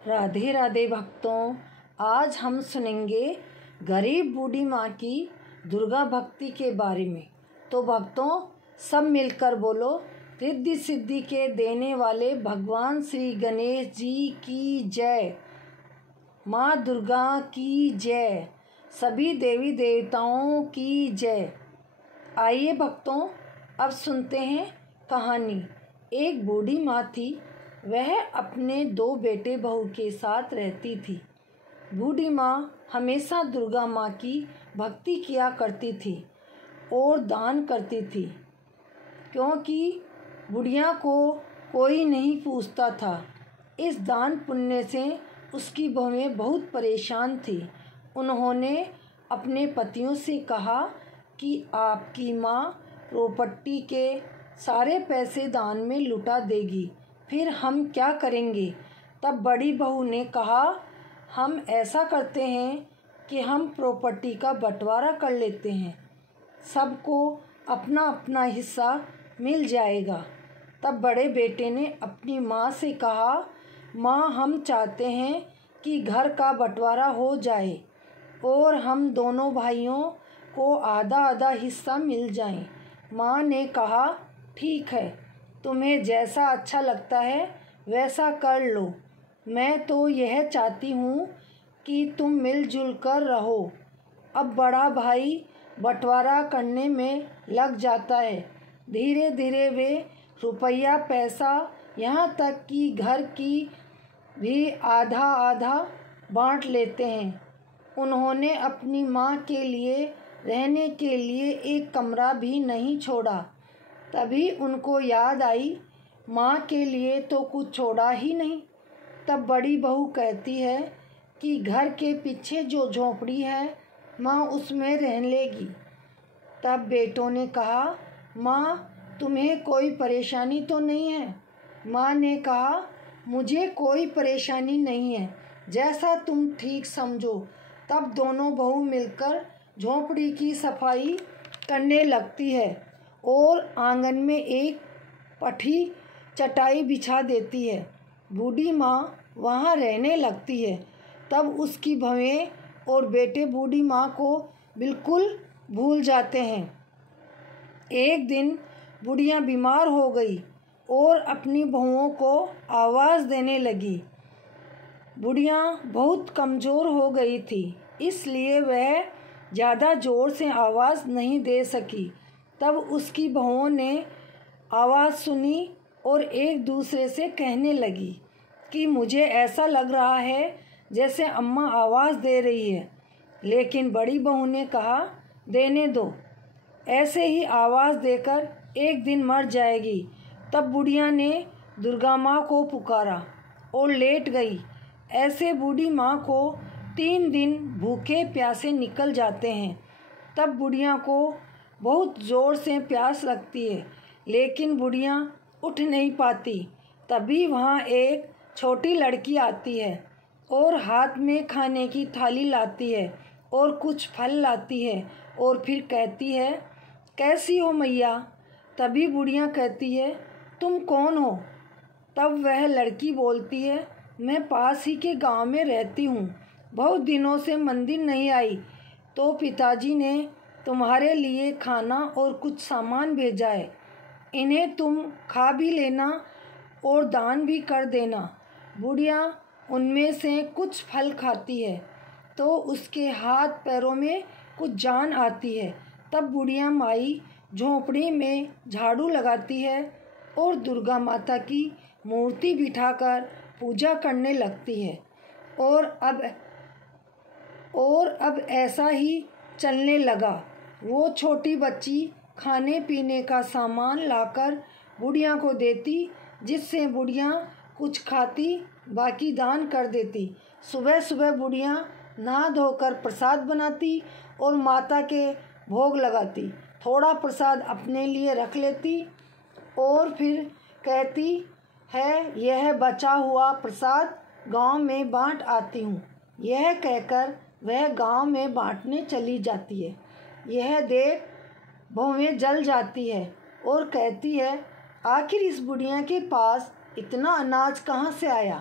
राधे राधे भक्तों, आज हम सुनेंगे गरीब बूढ़ी माँ की दुर्गा भक्ति के बारे में। तो भक्तों, सब मिलकर बोलो, रिद्धि सिद्धि के देने वाले भगवान श्री गणेश जी की जय, माँ दुर्गा की जय, सभी देवी देवताओं की जय। आइए भक्तों, अब सुनते हैं कहानी। एक बूढ़ी माँ थी, वह अपने 2 बेटे बहू के साथ रहती थी। बूढ़ी माँ हमेशा दुर्गा माँ की भक्ति किया करती थी और दान करती थी, क्योंकि बुढ़िया को कोई नहीं पूछता था। इस दान पुण्य से उसकी बहुएं बहुत परेशान थी। उन्होंने अपने पतियों से कहा कि आपकी माँ प्रॉपर्टी के सारे पैसे दान में लुटा देगी, फिर हम क्या करेंगे। तब बड़ी बहू ने कहा, हम ऐसा करते हैं कि हम प्रॉपर्टी का बंटवारा कर लेते हैं, सबको अपना अपना हिस्सा मिल जाएगा। तब बड़े बेटे ने अपनी माँ से कहा, माँ, हम चाहते हैं कि घर का बंटवारा हो जाए और हम दोनों भाइयों को आधा आधा हिस्सा मिल जाए। माँ ने कहा, ठीक है, तुम्हें जैसा अच्छा लगता है वैसा कर लो। मैं तो यह चाहती हूँ कि तुम मिलजुल कर रहो। अब बड़ा भाई बंटवारा करने में लग जाता है। धीरे धीरे वे रुपया पैसा, यहाँ तक कि घर की भी आधा आधा बांट लेते हैं। उन्होंने अपनी माँ के लिए रहने के लिए एक कमरा भी नहीं छोड़ा। तभी उनको याद आई, माँ के लिए तो कुछ छोड़ा ही नहीं। तब बड़ी बहू कहती है कि घर के पीछे जो झोंपड़ी है, माँ उसमें रह लेगी। तब बेटों ने कहा, माँ, तुम्हें कोई परेशानी तो नहीं है। माँ ने कहा, मुझे कोई परेशानी नहीं है, जैसा तुम ठीक समझो। तब दोनों बहू मिलकर झोंपड़ी की सफाई करने लगती है और आंगन में एक पठी चटाई बिछा देती है। बूढ़ी माँ वहाँ रहने लगती है। तब उसकी बहुएं और बेटे बूढ़ी माँ को बिल्कुल भूल जाते हैं। एक दिन बुढ़िया बीमार हो गई और अपनी बहुओं को आवाज़ देने लगी। बुढ़िया बहुत कमज़ोर हो गई थी, इसलिए वह ज़्यादा ज़ोर से आवाज़ नहीं दे सकी। तब उसकी बहुओं ने आवाज़ सुनी और एक दूसरे से कहने लगी कि मुझे ऐसा लग रहा है जैसे अम्मा आवाज़ दे रही है। लेकिन बड़ी बहू ने कहा, देने दो, ऐसे ही आवाज़ देकर एक दिन मर जाएगी। तब बुढ़िया ने दुर्गा माँ को पुकारा और लेट गई। ऐसे बूढ़ी माँ को 3 दिन भूखे प्यासे निकल जाते हैं। तब बुढ़िया को बहुत ज़ोर से प्यास लगती है, लेकिन बुढ़िया उठ नहीं पाती। तभी वहाँ एक छोटी लड़की आती है और हाथ में खाने की थाली लाती है और कुछ फल लाती है और फिर कहती है, कैसी हो मैया। तभी बुढ़िया कहती है, तुम कौन हो। तब वह लड़की बोलती है, मैं पास ही के गांव में रहती हूँ, बहुत दिनों से मंदिर नहीं आई, तो पिताजी ने तुम्हारे लिए खाना और कुछ सामान भेजा है, इन्हें तुम खा भी लेना और दान भी कर देना। बुढ़िया उनमें से कुछ फल खाती है तो उसके हाथ पैरों में कुछ जान आती है। तब बुढ़िया माई झोंपड़ी में झाड़ू लगाती है और दुर्गा माता की मूर्ति बिठाकर पूजा करने लगती है। और अब ऐसा ही चलने लगा। वो छोटी बच्ची खाने पीने का सामान लाकर बुढ़िया को देती, जिससे बुढ़िया कुछ खाती, बाकी दान कर देती। सुबह सुबह बुढ़िया नहा धोकर प्रसाद बनाती और माता के भोग लगाती। थोड़ा प्रसाद अपने लिए रख लेती और फिर कहती है, यह बचा हुआ प्रसाद गांव में बांट आती हूँ। यह कहकर वह गांव में बांटने चली जाती है। यह देख बहुएं जल जाती है और कहती है, आखिर इस बुढ़िया के पास इतना अनाज कहाँ से आया।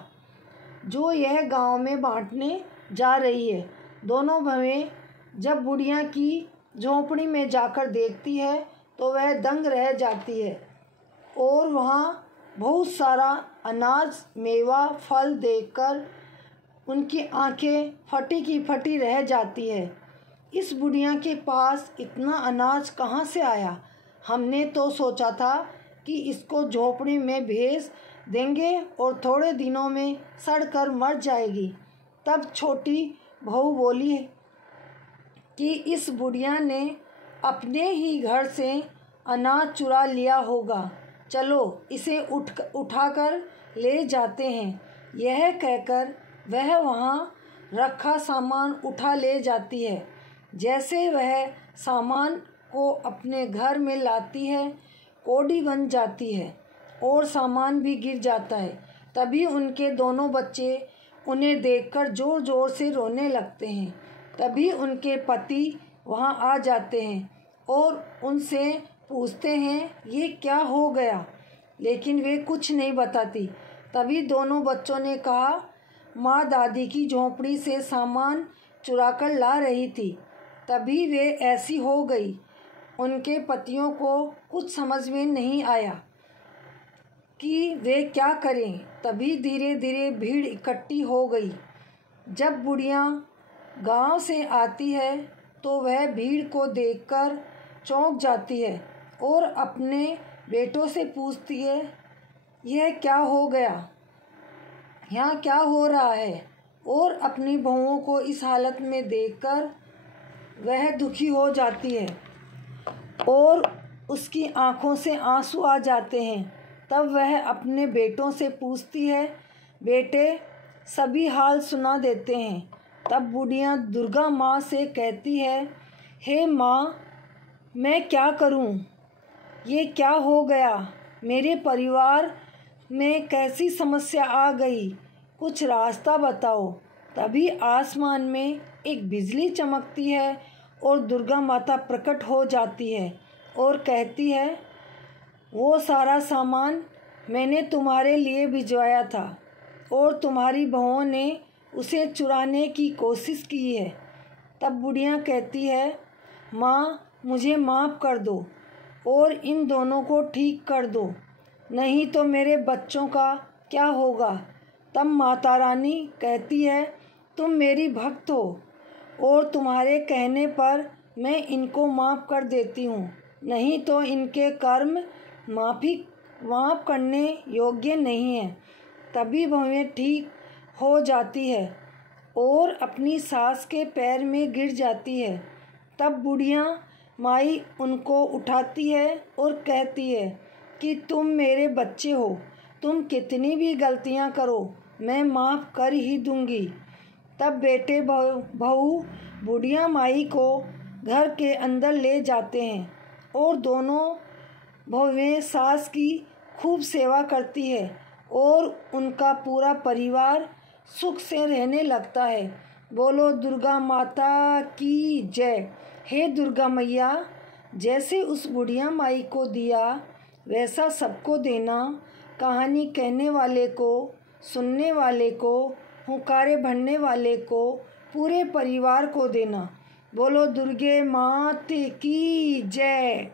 जो यह गांव में बांटने जा रही है। दोनों बहुएं जब बुढ़िया की झोंपड़ी में जाकर देखती है तो वह दंग रह जाती है और वहाँ बहुत सारा अनाज, मेवा, फल देखकर उनकी आंखें फटी की फटी रह जाती है। इस बुढ़िया के पास इतना अनाज कहाँ से आया? हमने तो सोचा था कि इसको झोपड़ी में भेज देंगे और थोड़े दिनों में सड़कर मर जाएगी। तब छोटी बहू बोली कि इस बुढ़िया ने अपने ही घर से अनाज चुरा लिया होगा, चलो इसे उठाकर ले जाते हैं। यह कहकर वह वहाँ रखा सामान उठा ले जाती है। जैसे वह सामान को अपने घर में लाती है, कोड़ी बन जाती है और सामान भी गिर जाता है। तभी उनके दोनों बच्चे उन्हें देखकर ज़ोर ज़ोर से रोने लगते हैं। तभी उनके पति वहाँ आ जाते हैं और उनसे पूछते हैं ये क्या हो गया, लेकिन वे कुछ नहीं बताती। तभी दोनों बच्चों ने कहा माँ दादी की झोंपड़ी से सामान चुराकर ला रही थी, तभी वे ऐसी हो गई। उनके पतियों को कुछ समझ में नहीं आया कि वे क्या करें। तभी धीरे धीरे भीड़ इकट्ठी हो गई। जब बुढ़िया गांव से आती है तो वह भीड़ को देखकर चौंक जाती है और अपने बेटों से पूछती है यह क्या हो गया, यहाँ क्या हो रहा है। और अपनी बहुओं को इस हालत में देखकर वह दुखी हो जाती है और उसकी आंखों से आंसू आ जाते हैं। तब वह अपने बेटों से पूछती है, बेटे सभी हाल सुना देते हैं। तब बुढ़िया दुर्गा माँ से कहती है, हे माँ मैं क्या करूँ, ये क्या हो गया, मेरे परिवार में कैसी समस्या आ गई, कुछ रास्ता बताओ। तभी आसमान में एक बिजली चमकती है और दुर्गा माता प्रकट हो जाती है और कहती है वो सारा सामान मैंने तुम्हारे लिए भिजवाया था और तुम्हारी बहुओं ने उसे चुराने की कोशिश की है। तब बुढ़िया कहती है माँ मुझे माफ़ कर दो और इन दोनों को ठीक कर दो, नहीं तो मेरे बच्चों का क्या होगा। तब माता रानी कहती है तुम मेरी भक्त हो और तुम्हारे कहने पर मैं इनको माफ़ कर देती हूँ, नहीं तो इनके कर्म माफ़ करने योग्य नहीं है। तभी बहुएं ठीक हो जाती है और अपनी सास के पैर में गिर जाती है। तब बुढ़िया माई उनको उठाती है और कहती है कि तुम मेरे बच्चे हो, तुम कितनी भी गलतियां करो मैं माफ़ कर ही दूंगी। तब बेटे बहू बुढ़िया माई को घर के अंदर ले जाते हैं और दोनों बहुएं सास की खूब सेवा करती है और उनका पूरा परिवार सुख से रहने लगता है। बोलो दुर्गा माता की जय। हे दुर्गा मैया, जैसे उस बुढ़िया माई को दिया वैसा सबको देना, कहानी कहने वाले को, सुनने वाले को, हुंकारे भरने वाले को, पूरे परिवार को देना। बोलो दुर्गे मात की जय।